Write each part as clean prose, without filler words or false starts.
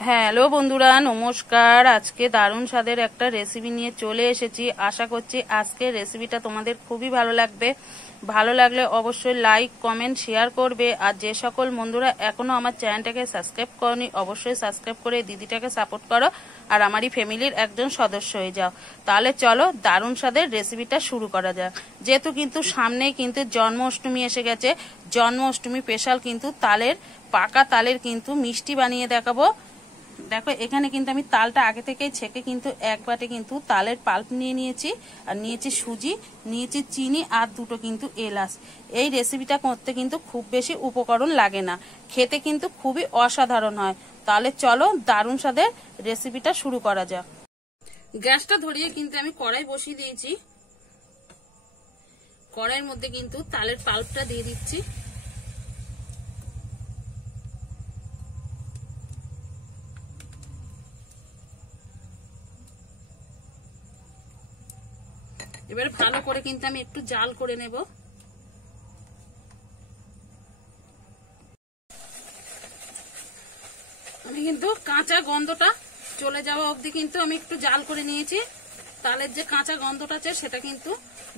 Hello বন্ধুরা, নমস্কার। আজকে দারুণ স্বাদের একটা রেসিপি নিয়ে চলে এসেছি। আশা করছি আজকের রেসিপিটা তোমাদের খুবই ভালো লাগবে। ভালো লাগলে অবশ্যই লাইক, কমেন্ট, শেয়ার করবে। আর যে সকল বন্ধুরা এখনো আমার চ্যানেলটাকে সাবস্ক্রাইব করনি, অবশ্যই সাবস্ক্রাইব করে দিদিটাকে সাপোর্ট করো আর আমারই ফ্যামিলির একজন সদস্য হয়ে যাও। তাহলে চলো দারুণ স্বাদের রেসিপিটা শুরু করা যাক। যেহেতু কিন্তু সামনেই কিন্তু জন্মাষ্টমী এসে গেছে, জন্মাষ্টমী স্পেশাল কিন্তু পাকা তালের কিন্তু মিষ্টি বানিয়ে দেখাবো। দেখো এখানে কিন্তু আমি তালটা আগে থেকেই ছেঁকে কিন্তু এক বাটি কিন্তু তালের পাল্প নিয়ে নিয়েছি, আর নিয়েছি সুজি, নিয়েছি চিনি আর দুটো কিন্তু এলাচ। এই রেসিপিটা করতে কিন্তু খুব বেশি উপকরণ লাগে না, খেতে কিন্তু খুবই অসাধারণ হয়। তাহলে চলো দারুণ স্বাদের রেসিপিটা শুরু করা যাক। গ্যাসটা ধরিয়ে কিন্তু আমি কড়াই বসিয়ে দিয়েছি। কড়াইয়ের মধ্যে কিন্তু তালের পাল্পটা দিয়ে দিচ্ছি। এবারে ভালো করে কিন্তু আমি একটু জাল করে নেব। আমি কিন্তু কাঁচা গন্ধটা চলে যাওয়া অবধি কিন্তু আমি একটু জাল করে নিয়েছি। তালের যে কাঁচা গন্ধটা আছে সেটা কিন্তু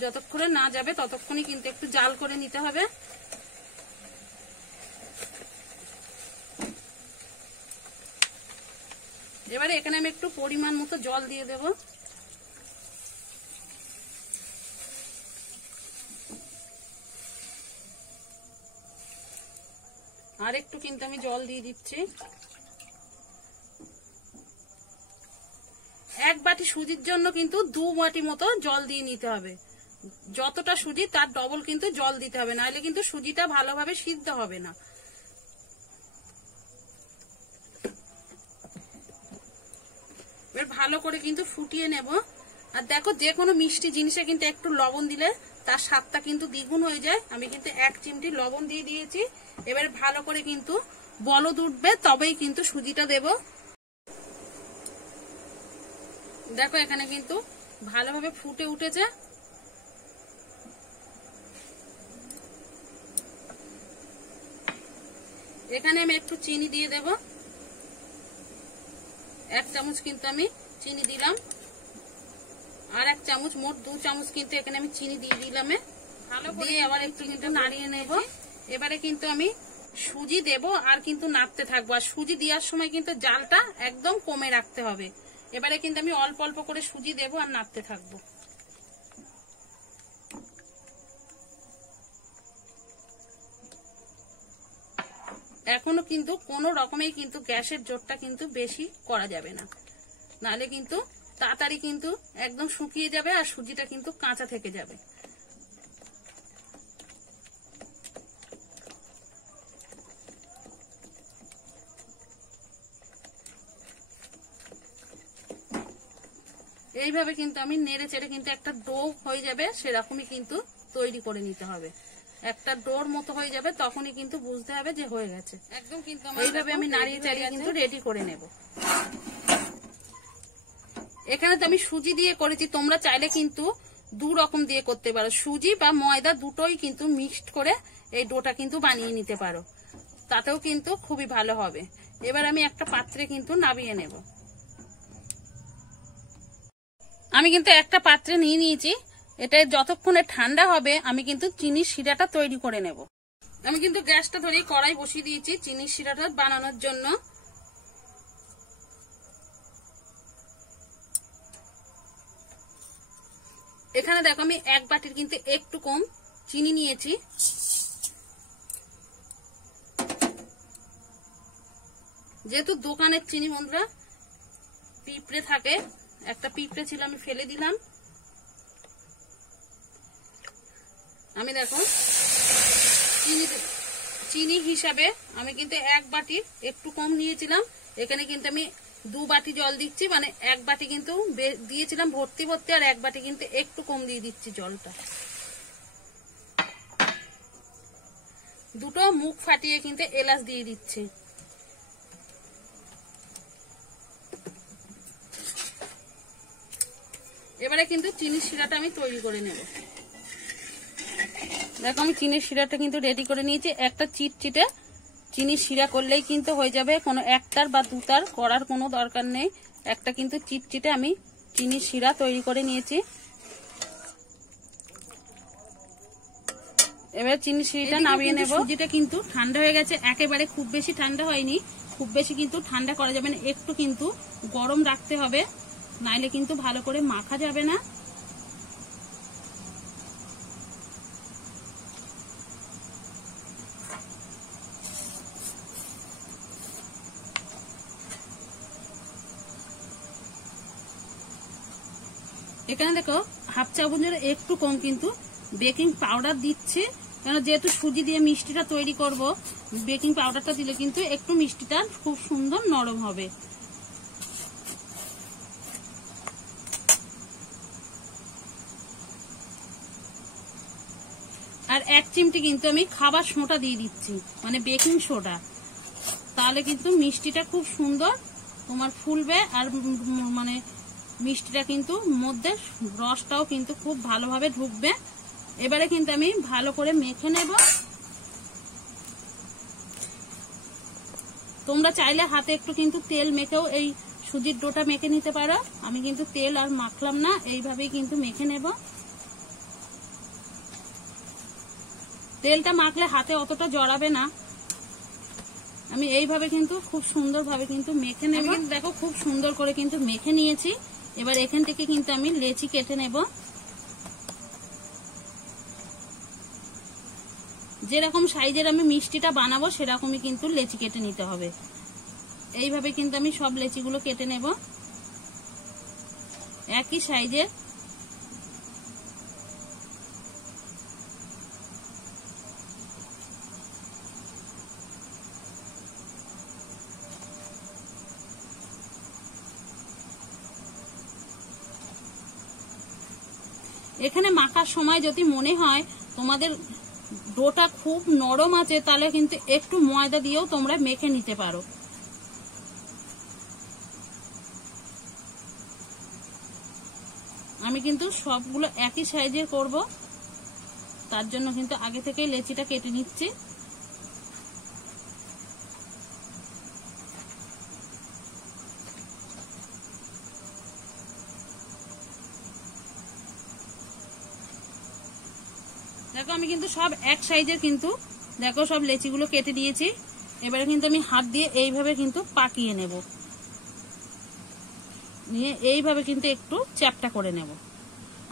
যতক্ষণে না যাবে ততক্ষণই কিন্তু একটু জাল করে নিতে হবে। এবারে এখানে আমি একটু পরিমাণ মতো জল দিয়ে দেব। আর একটু কিন্তু আমি জল দিয়ে দিচ্ছি। এক বাটি সুজির জন্য কিন্তু 2 বাটি মতো জল দিয়ে নিতে হবে। যতটা সুজি তার ডবল কিন্তু জল দিতে হবে, নাহলে কিন্তু সুজিটা ভালোভাবে সিদ্ধ হবে না। এবার ভালো করে কিন্তু ফুটিয়ে নেব। আর দেখো যে কোনো মিষ্টি জিনিসে কিন্তু একটু লবণ দিলে তার স্বাদটা কিন্তু দ্বিগুণ হয়ে যায়। আমি কিন্তু 1 চিমটি লবণ দিয়ে দিয়েছি। এবার ভালো করে কিন্তু বলদ উঠবে তবেই কিন্তু সুজিটা দেব। দেখো এখানে কিন্তু ভালোভাবে ফুটে উঠেছে। এখানে আমি একটু চিনি দিয়ে দেব। 1 চামচ কিন্তু আমি চিনি দিলাম, আর 1 চামচ, মোট 2 চামচ কিন্তু এখানে আমি চিনি দিয়ে দিলাম। ভালো করে আবার একটু কিন্তু নাড়িয়ে নেব। এবারে কিন্তু আমি সুজি দেব আর কিন্তু নাড়তে থাকবো। আর সুজি দেওয়ার সময় কিন্তু জালটা একদম কমে রাখতে হবে। এবারে কিন্তু আমি অল্প অল্প করে সুজি দেব আর নাড়তে থাকবো। এখনো কিন্তু কোনো রকমেই কিন্তু গ্যাসের জোরটা কিন্তু বেশি করা যাবে না, নাহলে কিন্তু তাড়াতাড়ি কিন্তু একদম শুকিয়ে যাবে আর সুজিটা কিন্তু কাঁচা থেকে যাবে। এইভাবে কিন্তু আমি নেড়ে চেড়ে কিন্তু একটা ডো হয়ে যাবে সেরকমই কিন্তু তৈরি করে নিতে হবে। একটা ডোর মতো হয়ে যাবে তখনই কিন্তু বুঝতে হবে যে হয়ে গেছে। একদম কিন্তু এইভাবে আমি নাড়িয়ে চাড়িয়ে কিন্তু রেডি করে নেব। এখানে তো আমি সুজি দিয়ে করেছি, তোমরা চাইলে কিন্তু 2 রকম দিয়ে করতে পারো। সুজি বা ময়দা দুটোই কিন্তু মিক্সড করে এই ডোটা কিন্তু বানিয়ে নিতে পারো, তাতেও কিন্তু খুবই ভালো হবে। এবার আমি একটা পাত্রে কিন্তু নামিয়ে নেব। আমি কিন্তু একটা পাত্রে নিয়ে নিয়েছি। এটা যতক্ষণে ঠান্ডা হবে আমি কিন্তু চিনির শিরাটা তৈরি করে নেব। আমি কিন্তু গ্যাসটা ধরিয়ে কড়াই বসিয়ে দিয়েছি চিনির শিরাটা বানানোর জন্য। এখানে দেখো আমি 1 বাটির কিন্তু একটু কম চিনি নিয়েছি। যেহেতু দোকানের চিনি বন্ধুরা পিঁপড়ে থাকে, একটা পিঁপড়ে ছিল আমি ফেলে দিলাম। আমি দেখো চিনি হিসাবে আমি কিন্তু 1 বাটির একটু কম নিয়েছিলাম। এখানে কিন্তু আমি 2 বাটি জল দিচ্ছি, মানে 1 বাটি কিন্তু দিয়েছিলাম ভর্তি ভর্তি, আর 1 বাটি কিন্তু একটু কম দিয়ে দিচ্ছি জলটা। দুটো মুখ ফাটিয়ে কিন্তু এলাচ দিয়ে দিচ্ছি। এবারে কিন্তু চিনির শিরাটা আমি তৈরি করে নেব। দেখো আমি চিনির শিরাটা কিন্তু রেডি করে নিয়েছি। একটা চিটচিটে চিনি শিরা করলেই কিন্তু হয়ে যাবে, কোনো একটার বা দুটার করার কোনো দরকার নেই। একটা কিন্তু চিটচিটে আমি চিনি শিরা তৈরি করে নিয়েছি। এবার চিনি শিরাটা নামিয়ে নেব। সুজিটা কিন্তু ঠান্ডা হয়ে গেছে, একেবারে খুব বেশি ঠান্ডা হয়নি, খুব বেশি কিন্তু ঠান্ডা করা যাবে না, একটু কিন্তু গরম রাখতে হবে, নাইলে কিন্তু ভালো করে মাখা যাবে না। এখানে দেখো হাফ চামচের একটু কম কিন্তু বেকিং পাউডার দিচ্ছি, কেন যেহেতু সুজি দিয়ে মিষ্টিটা তৈরি করব, বেকিং পাউডারটা দিলে কিন্তু একটু মিষ্টিটা খুব সুন্দর নরম হবে। আর 1 চিমটি কিন্তু আমি খাবার সোডা দিয়ে দিচ্ছি, মানে বেকিং সোডা, তাহলে কিন্তু মিষ্টিটা খুব সুন্দর তোমার ফুলবে, আর মানে মিষ্টিটা কিন্তু মধ্যে রসটাও কিন্তু খুব ভালোভাবে ঢুকবে। এবারে কিন্তু আমি ভালো করে মেখে নেব। তোমরা চাইলে হাতে একটু কিন্তু তেল মেখেও এই সুজির ডোটা মেখে নিতে পারো, আমি কিন্তু তেল আর মাখলাম না, এইভাবেই কিন্তু মেখে নেব। তেলটা মাখলে হাতে অতটা জড়াবে না, আমি এইভাবে কিন্তু খুব সুন্দরভাবে কিন্তু মেখে নেব। দেখো খুব সুন্দর করে কিন্তু মেখে নিয়েছি। এবার এখান থেকে কিন্তু আমি লেচি কেটে নেব। যেরকম সাইজের আমি মিষ্টিটা বানাবো সেরকমই কিন্তু লেচি কেটে নিতে হবে। এইভাবে কিন্তু আমি সব লেচিগুলো কেটে নেব একই সাইজের। এখানে মাখার সময় যদি মনে হয় তোমাদের ডোটা খুব নরম আছে, তাহলে কিন্তু একটু ময়দা দিয়েও তোমরা মেখে নিতে পারো। আমি কিন্তু সবগুলো একই সাইজের করব, তার জন্য কিন্তু আগে থেকে লেচিটা কেটে নিচ্ছি। দেখো আমি কিন্তু সব এক সাইজের কিন্তু দেখো সব লেচিগুলো কেটে দিয়েছি। এবারে কিন্তু আমি হাত দিয়ে এইভাবে কিন্তু পাকিয়ে নেব, নিয়ে এইভাবে কিন্তু একটু চ্যাপটা করে নেব।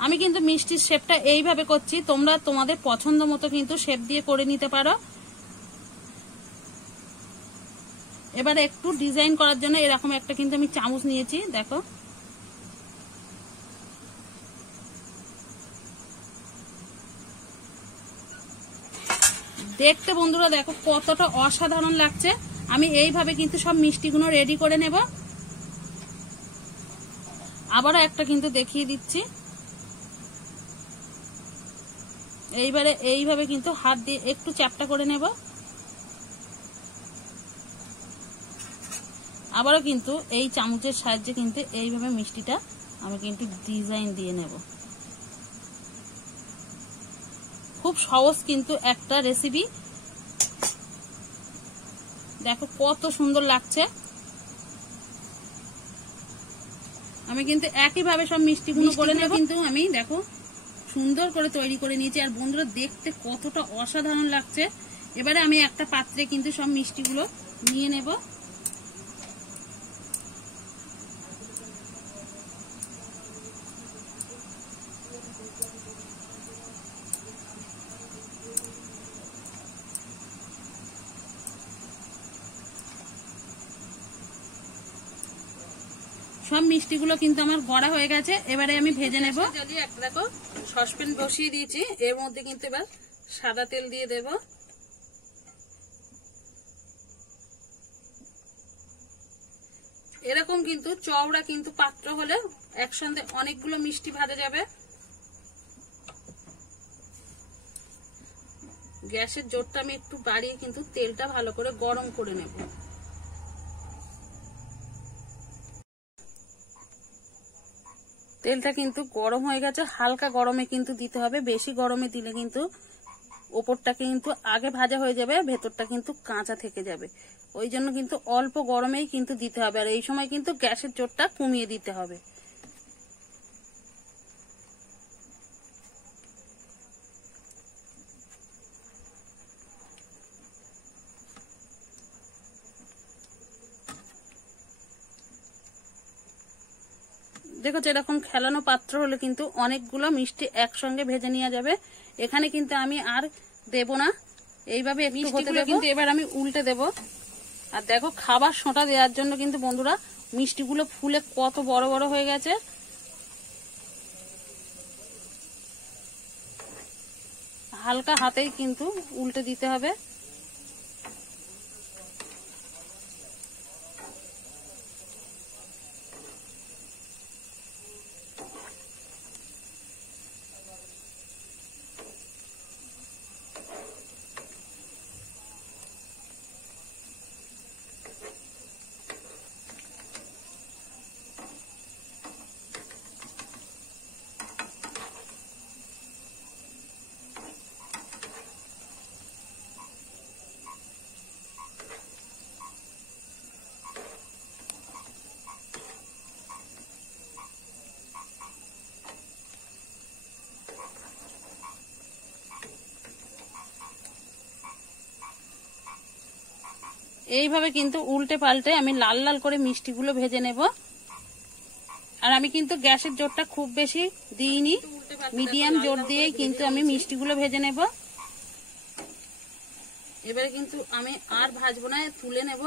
আমি কিন্তু মিষ্টির শেপটা এইভাবে করছি, তোমরা তোমাদের পছন্দ মতো কিন্তু শেপ দিয়ে করে নিতে পারো। এবারে একটু ডিজাইন করার জন্য এরকম একটা কিন্তু আমি চামচ নিয়েছি, দেখো দেখতে বন্ধুরা দেখো কতটা অসাধারণ লাগছে। আমি এইভাবে কিন্তু সব মিষ্টিগুলো রেডি করে নেব। আবারও একটা কিন্তু দেখিয়ে দিচ্ছি। এইবারে এইভাবে কিন্তু হাত দিয়ে একটু চ্যাপটা করে নেব। আবারও কিন্তু এই চামচের সাহায্যে কিন্তু এইভাবে মিষ্টিটা আমি কিন্তু ডিজাইন দিয়ে নেব। খুব সহজ কিন্তু একটা রেসিপি, দেখো কত সুন্দর লাগছে। আমি কিন্তু একইভাবে সব মিষ্টিগুলো করে নেব। কিন্তু আমি দেখো সুন্দর করে তৈরি করে নিয়েছি, আর বন্ধুরা দেখতে কতটা অসাধারণ লাগছে। এবারে আমি একটা পাত্রে কিন্তু সব মিষ্টিগুলো নিয়ে নেব। সব মিষ্টিগুলো কিন্তু আমার গড়া হয়ে গেছে, এবারে আমি ভেজে নেব। যদি একটা দেখো সসপ্যান বসিয়ে দিয়েছি, এর মধ্যে কিন্তু এবার সাদা তেল দিয়ে দেব। এরকম কিন্তু চওড়া কিন্তু পাত্র হলে একসঙ্গে অনেকগুলো মিষ্টি ভাজা যাবে। গ্যাসের জোরটা আমি একটু বাড়িয়ে কিন্তু তেলটা ভালো করে গরম করে নেব। তেলটা কিন্তু গরম হয়ে গেছে, হালকা গরমে কিন্তু দিতে হবে, বেশি গরমে দিলে কিন্তু ওপরটা কিন্তু আগে ভাজা হয়ে যাবে, ভেতরটা কিন্তু কাঁচা থেকে যাবে। ওই জন্য কিন্তু অল্প গরমেই কিন্তু দিতে হবে, আর এই সময় কিন্তু গ্যাসের জোরটা কমিয়ে দিতে হবে। দেখো এরকম খেলানো পাত্র হলে কিন্তু অনেকগুলো মিষ্টি একসঙ্গে ভেজে নেওয়া যাবে। এখানে কিন্তু আমি আর দেব না, এইভাবে একটু হতে দেব। কিন্তু এবার আমি উল্টে দেব। আর দেখো খাবার সোঁটা দেওয়ার জন্য কিন্তু বন্ধুরা মিষ্টিগুলো ফুলে কত বড় বড় হয়ে গেছে। হালকা হাতেই কিন্তু উল্টে দিতে হবে। এইভাবে কিন্তু উল্টে পাল্টে আমি লাল লাল করে মিষ্টিগুলো ভেজে নেব। আর আমি কিন্তু গ্যাসের জোরটা খুব বেশি দিইনি, মিডিয়াম জোর দিয়েই কিন্তু আমি মিষ্টিগুলো ভেজে নেব। এবারে কিন্তু আমি আর ভাজবো না, তুলে নেব।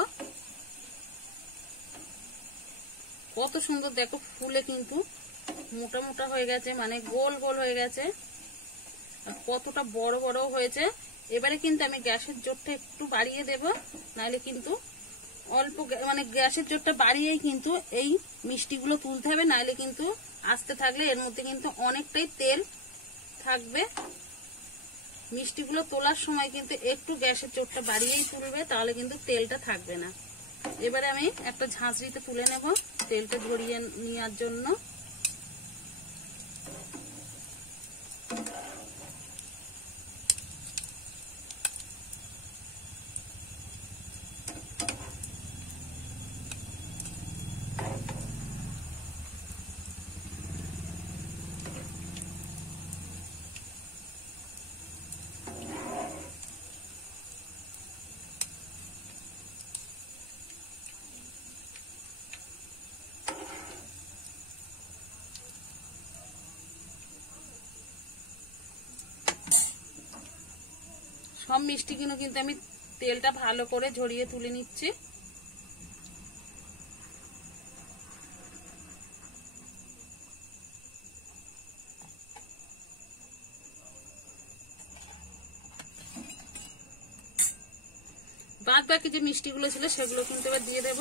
কত সুন্দর দেখো ফুলে কিন্তু মোটা মোটা হয়ে গেছে, মানে গোল গোল হয়ে গেছে, আর কতটা বড় বড় হয়েছে। এবারে কিন্তু আমি গ্যাসের জোরটা একটু বাড়িয়ে দেব, নাহলে কিন্তু অল্প মানে গ্যাসের জোরটা বাড়িয়েই কিন্তু এই মিষ্টিগুলো তুলতে হবে, নাহলে কিন্তু আস্তে থাকলে এর মধ্যে কিন্তু অনেকটাই তেল থাকবে। মিষ্টিগুলো তোলার সময় কিন্তু একটু গ্যাসের জোরটা বাড়িয়েই তুলবে, তাহলে কিন্তু তেলটা থাকবে না। এবারে আমি একটা ঝাঁঝরিতে তুলে নেব তেলটা ঝরিয়ে নেওয়ার জন্য। সব মিষ্টিগুলো কিন্তু আমি তেলটা ভালো করে ঝরিয়ে তুলে নিচ্ছি। বাদ বাকি যে মিষ্টিগুলো ছিল সেগুলো কিন্তু এবার দিয়ে দেব।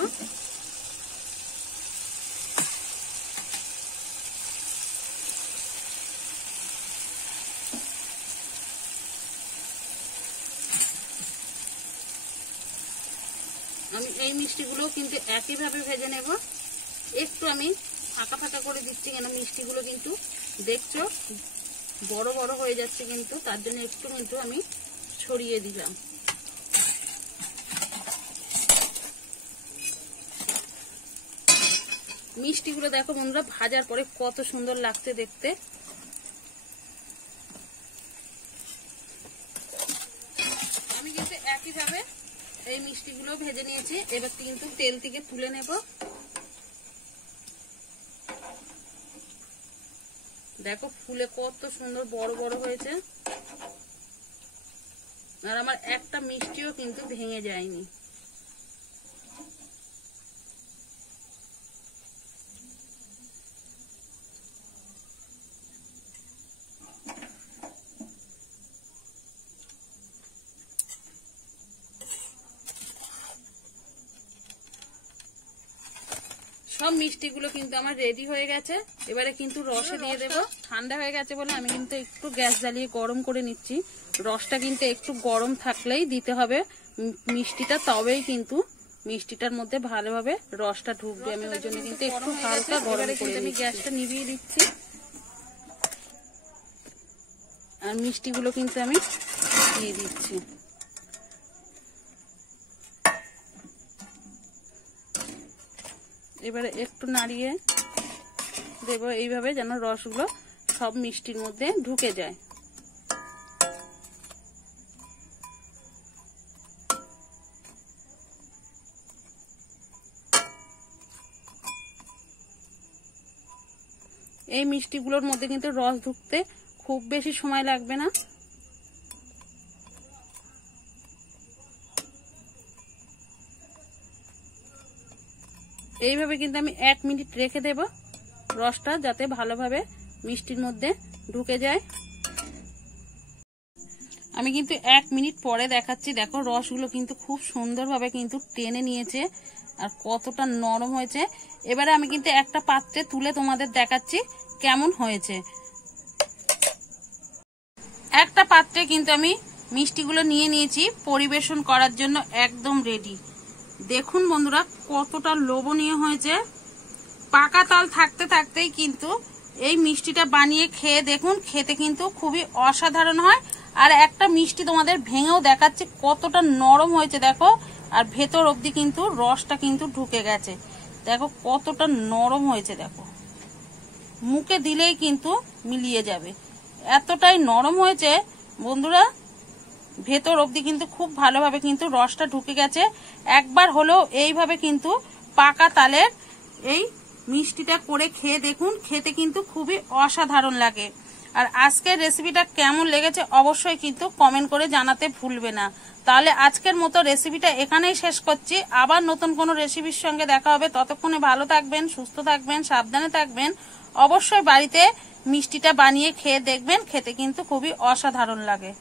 আমি এই মিষ্টিগুলো কিন্তু একইভাবে ভেজে নেব। একটু আমি ফাঁকা ফাঁকা করে দিচ্ছি, কেন মিষ্টিগুলো কিন্তু দেখছো বড় বড় হয়ে যাচ্ছে, কিন্তু তার জন্য একটু কিন্তু আমি ছড়িয়ে দিলাম। মিষ্টিগুলো দেখো বন্ধুরা ভাজার পরে কত সুন্দর লাগছে দেখতে। আমি কিন্তু একইভাবে এই মিষ্টিগুলো ভেজে নিয়েছি। এবার কিন্তু তেল থেকে তুলে নেব। দেখো ফুলে কত সুন্দর বড় বড় হয়েছে, আর আমার একটা মিষ্টিও কিন্তু ভেঙে যায়নি। সব মিষ্টিগুলো কিন্তু আমার রেডি হয়ে গেছে। এবারে কিন্তু রসে দিয়ে দেব। ঠান্ডা হয়ে গেছে বলে আমি কিন্তু একটু গ্যাস জ্বালিয়ে গরম করে নিচ্ছি। রসটা কিন্তু একটু গরম থাকলেই দিতে হবে মিষ্টিটা, তবেই কিন্তু মিষ্টিটার মধ্যে ভালোভাবে রসটা ঢুকবে। আমি ওই জন্য কিন্তু একটু হালকা গরম করে আমি গ্যাসটা নিভিয়ে দিচ্ছি। আর মিষ্টিগুলো কিন্তু আমি দিয়ে দিচ্ছি। এবারে একটু নাড়িয়ে দেব এইভাবে, যেন রসগুলো সব মিষ্টির মধ্যে ঢুকে যায়। এই মিষ্টিগুলোর মধ্যে কিন্তু রস ঢুকতে খুব বেশি সময় লাগবে না। এইভাবে কিন্তু আমি 1 মিনিট রেখে দেব রসটা, যাতে ভালোভাবে মিষ্টির মধ্যে ঢুকে যায়। আমি কিন্তু 1 মিনিট পরে দেখাচ্ছি। দেখো রসগুলো কিন্তু খুব সুন্দরভাবে কিন্তু টেনে নিয়েছে আর কতটা নরম হয়েছে। এবারে আমি কিন্তু একটা পাত্রে তুলে তোমাদের দেখাচ্ছি কেমন হয়েছে। একটা পাত্রে কিন্তু আমি মিষ্টিগুলো নিয়ে নিয়েছি, পরিবেশন করার জন্য একদম রেডি। দেখুন বন্ধুরা কতটা লোভনীয় হয়েছে। পাকা তাল থাকতে থাকতেই কিন্তু এই মিষ্টিটা বানিয়ে খেয়ে দেখুন, খেতে কিন্তু খুবই অসাধারণ হয়। আর একটা মিষ্টি তোমাদের ভেঙেও দেখাচ্ছি কতটা নরম হয়েছে দেখো, আর ভেতর অবধি কিন্তু রসটা কিন্তু ঢুকে গেছে। দেখো কতটা নরম হয়েছে, দেখো মুখে দিলেই কিন্তু মিলিয়ে যাবে, এতটাই নরম হয়েছে বন্ধুরা। ভেতর অবধি কিন্তু খুব ভালোভাবে কিন্তু রসটা ঢুকে গেছে। একবার হলেও এইভাবে কিন্তু পাকা তালের এই মিষ্টিটা করে খেয়ে দেখুন, খেতে কিন্তু খুবই অসাধারণ লাগে। আর আজকের রেসিপিটা কেমন লেগেছে অবশ্যই কিন্তু কমেন্ট করে জানাতে ভুলবে না। তাহলে আজকের মতো রেসিপিটা এখানেই শেষ করছি। আবার নতুন কোনো রেসিপির সঙ্গে দেখা হবে। ততক্ষণে ভালো থাকবেন, সুস্থ থাকবেন, সাবধানে থাকবেন। অবশ্যই বাড়িতে মিষ্টিটা বানিয়ে খেয়ে দেখবেন, খেতে কিন্তু খুবই অসাধারণ লাগে।